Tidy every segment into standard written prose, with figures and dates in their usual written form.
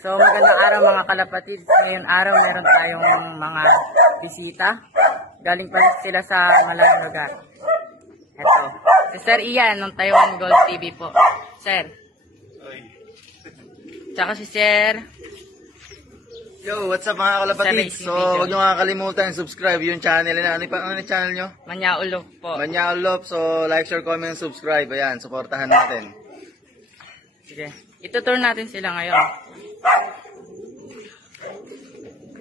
So magandang araw mga kalapatid. Ngayon araw meron tayong mga bisita. Galing pa sila sa malaking lugar. Ito. Si Sir Ian ng Taiwan Gold TV po. Sir. Tsaka si Sir. Yo, what's up mga kalapatid? So, huwag nyo kakalimutan subscribe yung channel na. Ano yung channel nyo? Manyaulop po. Manyaulop. So, like, share, comment, subscribe. Ayan, supportahan natin. Sige. Itutur natin sila ngayon.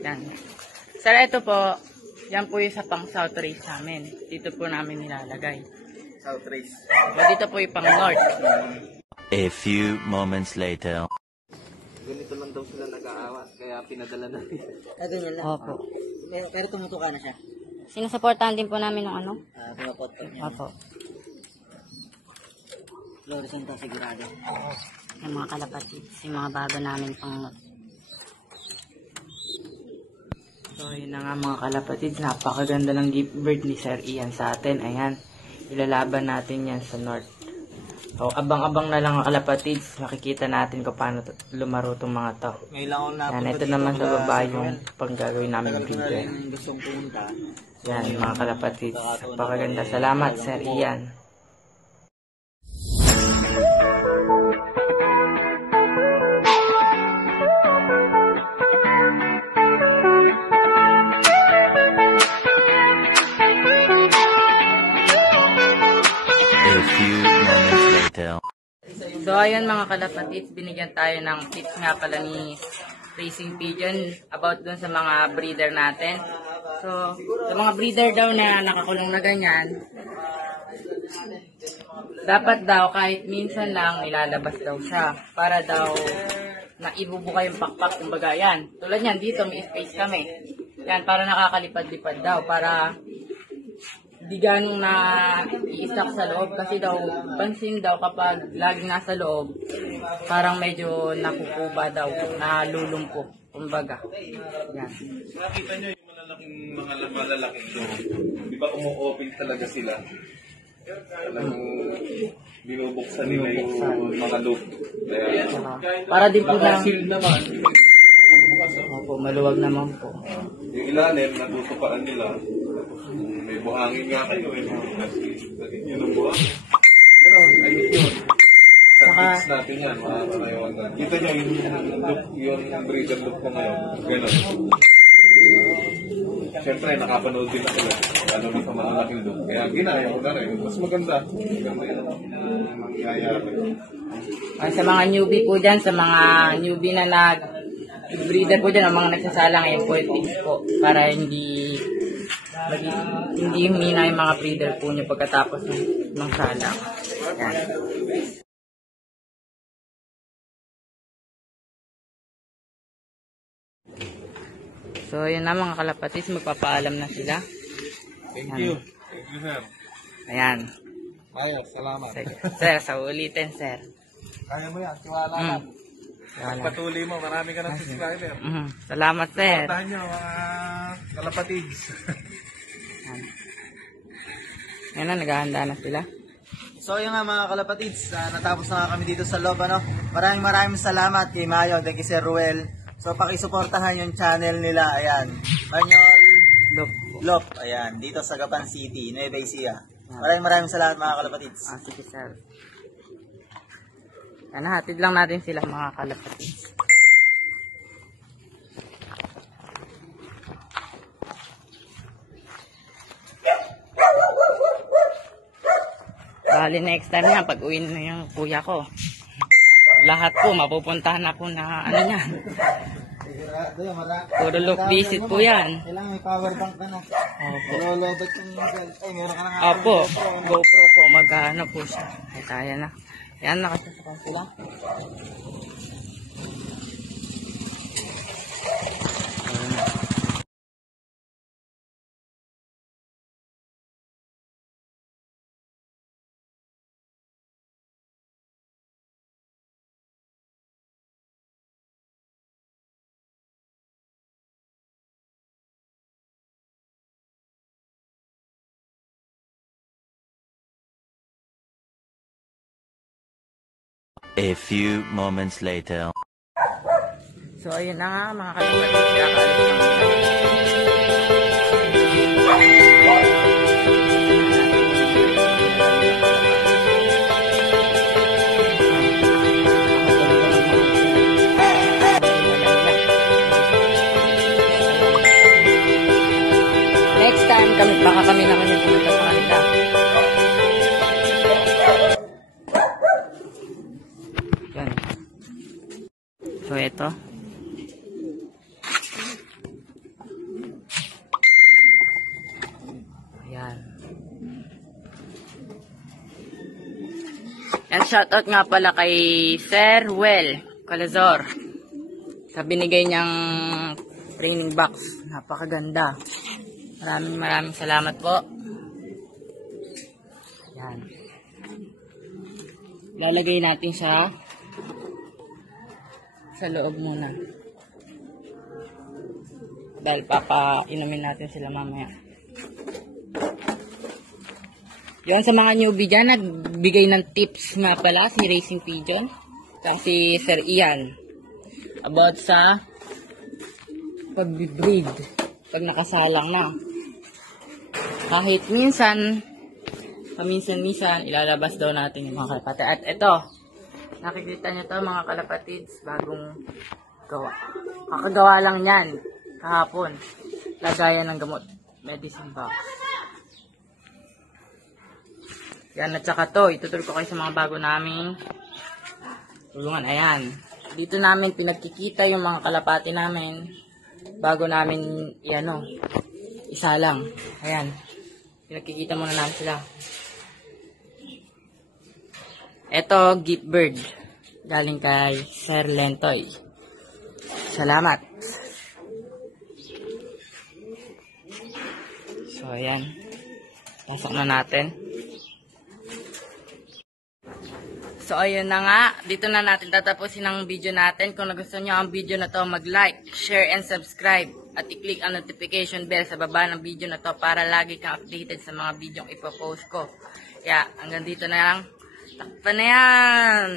Yan. Sir, ito po. Yan po yung sa pang south race namin. Dito po namin nilalagay. South race. So, dito po yung pang north. A few moments later. Ganito lang daw sila nag-aawat, kaya pinadala natin. Ganyan lang. Opo. Pero tumutuka na siya. Sinusuportahan din po namin ng ano? Pumapot po niya. Opo. Fluorescent to, sigurado. Yung mga kalapatid. Yung mga bago namin pang north. So, yun na nga mga kalapatid. Napakaganda ng gift bird ni Sir Ian sa atin. Ayan. Ilalaban natin yan sa north. So, abang-abang na lang ang kalapatid. Makikita natin kung paano lumaro itong mga to. Ngayon lang ako napunta. Yan, ito naman sa baba yung panggagawin namin breeder. Gustong pumunta. Yan, mga kalapatid. Napakaganda. Salamat, Sir Ian. A few moments later. So, ayun mga kalapatid, binigyan tayo ng tips nga pala ni Racing Pigeon about dun sa mga breeder natin. So, sa mga breeder daw na nakakulong na ganyan, dapat daw kahit minsan lang ilalabas daw siya para daw na ibubuka yung pakpak, kumbaga yan. Tulad yan, dito may space kami. Yan, para nakakalipad-lipad daw, para di ganong na iisak sa loob kasi daw, pansin daw kapag laging nasa loob, parang medyo nakukuba daw, nalulumpok, kumbaga. Yan. Nakita nyo yung mga malalaking doon. Di ba umu-open talaga sila? Talagang binubuksan nila yung mga loop. Para din po na, Sealed naman. opo, maluwag naman po. Yung ilalim, natutupaan nila. May buhangin nga kayo. Yun ang buhangin. Gano'n, ay yun. Sa tips natin yan, mga kanayawan. Kita nyo yung breeder loop ko ngayon. Gano'n. Siyempre, nakapanood din ako lang. Lalo na sa malalaking loop. Kaya ginaya ko na rin. Mas maganda. Maganda yun ang mangyayari. Ay, sa mga newbie po dyan, sa mga newbie na nag-breeder po dyan, ang mga nagsasalang ngayon po, tips po, para hindi humina yung mga breeder po nyo pagkatapos ng salang. Yan. So, yun na mga kalapatid, magpapaalam na sila. Thank you. Thank you, sir. Ayan. Ayos, salamat. Sige. Sir, sa ulitin, sir. Kaya mo yan, tiwala lang. Wala. Patuloy mo, marami ka ng subscriber. Salamat, sir. Puntahan nyo, mga kalapatids. Ayan na, naghahanda na sila. So, yun nga mga kalapatids. Natapos na nga kami dito sa loob, ano. Maraming salamat kay Mayo, kay Sir Ruel. So, pakisuportahan yung channel nila. Ayan. Manyol Lop. Ayan. Dito sa Gapan City, Nueva Ecija. Maraming salamat mga kalapatids. Sige, sir. Yan, hatid lang natin sila mga kalapatids. Bali, next time yan, pag uwi na yung kuya ko. Lahat po, mapupuntahan ako na ano niya. Puro look visit po yan. Kailangan may power bank ka na. Opo. Lolobot yung ay, meron ka na nga. Opo, GoPro po, magkano po siya. Ay, kaya na. Yan, nakasasakang sila. A few moments later. So, ayun na nga mga kalapatids. Kakaalis lang sila. Next time, baka kami naman yung pumunta sa kanila. Yan. So, ito. Ayan. Yan, shoutout nga pala kay Sir Well Calazor sa binigay niyang training box. Napakaganda. Maraming salamat po. Yan. Lalagay natin siya sa loob muna. Dahil papainumin natin sila mamaya. Yan, sa mga newbie dyan, nagbigay ng tips nga pala si Racing Pigeon. Kasi Sir Ian. About sa pag-breed. Pag nakasalang na. Kahit minsan, paminsan-minsan, ilalabas daw natin yung mga kalapati. At ito, nakikita nyo to mga kalapatids, bagong gawa. Kakagawa lang yan, kahapon. Lagayan ng gamot, medicine box. Yan, at saka to, ituturo ko kayo sa mga bago naming tulungan. Ayan, dito namin pinagkikita yung mga kalapati namin, bago namin, isa lang. Ayan. Pinagkikita muna namin sila. Ito, gift bird. Galing kay Sir Lentoy. Salamat. So, ayan. Pasok na natin. So, ayun na nga. Dito na natin tatapusin ang video natin. Kung nagustuhan nyo ang video na to, mag-like, share, and subscribe. At i-click ang notification bell sa baba ng video na to para lagi kang updated sa mga video ipopost ko. Kaya, hanggang dito na lang. Takpan na yan!